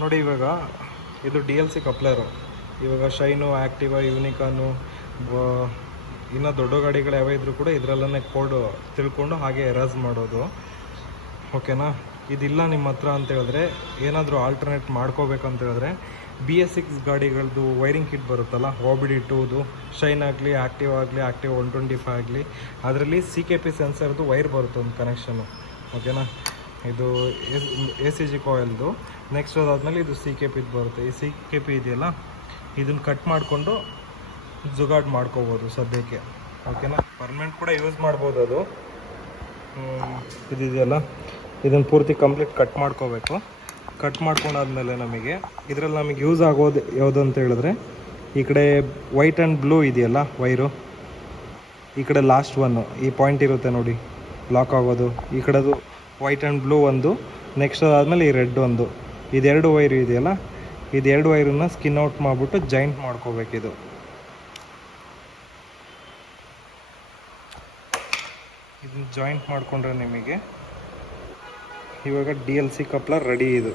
ನೋಡಿ ಇವಾಗ ಇದು DLC ಕಪ್ಲರು. ಇವಾಗ ಶೈನು, ಆ್ಯಕ್ಟಿವಾ, ಯೂನಿಕಾನು, ಇನ್ನು ದೊಡ್ಡ ಗಾಡಿಗಳು ಯಾವ ಇದ್ರೂ ಕೂಡ ಇದರಲ್ಲೇ ಕೋಡ್ ತಿಳ್ಕೊಂಡು ಹಾಗೆ ಎರೇಸ್ ಮಾಡೋದು. ಓಕೆನಾ. ಇದಿಲ್ಲ ನಿಮ್ಮ ಹತ್ರ ಅಂತ ಹೇಳಿದ್ರೆ ಏನಾದರೂ ಆಲ್ಟರ್ನೇಟ್ ಮಾಡ್ಕೋಬೇಕಂತ ಹೇಳಿದ್ರೆ BS6 ಗಾಡಿಗಳದ್ದು ವೈರಿಂಗ್ ಕಿಟ್ ಬರುತ್ತಲ್ಲ, OBD2ದು, ಶೈನ್ ಆಗಲಿ, ಆ್ಯಕ್ಟಿವ್ ಆಗಲಿ, ಆ್ಯಕ್ಟಿವ್ 125 ಆಗಲಿ, ಅದರಲ್ಲಿ CKP ಸೆನ್ಸರ್ದು ವೈರ್ ಬರುತ್ತೆ ಒಂದು ಕನೆಕ್ಷನು. ಓಕೆನಾ. ಇದು ACG ಕಾಯಿಲ್ದು. ನೆಕ್ಸ್ಟ್ ಅದಾದಮೇಲೆ ಇದು CKPದು ಬರುತ್ತೆ. ಈ CKP ಇದೆಯಲ್ಲ, ಇದನ್ನು ಕಟ್ ಮಾಡಿಕೊಂಡು ಜುಗಾಡ್ ಮಾಡ್ಕೋಬೋದು ಸದ್ಯಕ್ಕೆ. ಓಕೆನಾ. ಪರ್ಮನೆಂಟ್ ಕೂಡ ಯೂಸ್ ಮಾಡ್ಬೋದು. ಅದು ಇದೆಯಲ್ಲ, ಇದನ್ನು ಪೂರ್ತಿ ಕಂಪ್ಲೀಟ್ ಕಟ್ ಮಾಡ್ಕೋಬೇಕು. ಕಟ್ ಮಾಡ್ಕೊಂಡಾದ್ಮೇಲೆ ಇದರಲ್ಲಿ ನಮಗೆ ಯೂಸ್ ಆಗೋದು ಯಾವುದು ಅಂತ ಹೇಳಿದ್ರೆ, ಈ ಕಡೆ ವೈಟ್ ಆ್ಯಂಡ್ ಬ್ಲೂ ಇದೆಯಲ್ಲ ವೈರು, ಈ ಕಡೆ ಲಾಸ್ಟ್ ಒನ್ನು ಈ ಪಾಯಿಂಟ್ ಇರುತ್ತೆ ನೋಡಿ ಲಾಕ್ ಆಗೋದು, ಈ ಕಡೆದು ವೈಟ್ ಆ್ಯಂಡ್ ಬ್ಲೂ ಒಂದು, ನೆಕ್ಸ್ಟ್ ಅದಾದಮೇಲೆ ಈ ರೆಡ್ ಒಂದು, ಇದೆರಡು ವೈರು ಇದೆಯಲ್ಲ, ಇದೆರಡು ವೈರನ್ನ ಸ್ಕಿನ್ ಔಟ್ ಮಾಡಿಬಿಟ್ಟು ಜಾಯಿಂಟ್ ಮಾಡ್ಕೋಬೇಕಿದು. ಇದನ್ನ ಜಾಯಿಂಟ್ ಮಾಡಿಕೊಂಡ್ರೆ ನಿಮಗೆ ಇವಾಗ DLC ಕಪ್ಲರ್ ರೆಡಿ ಇದು.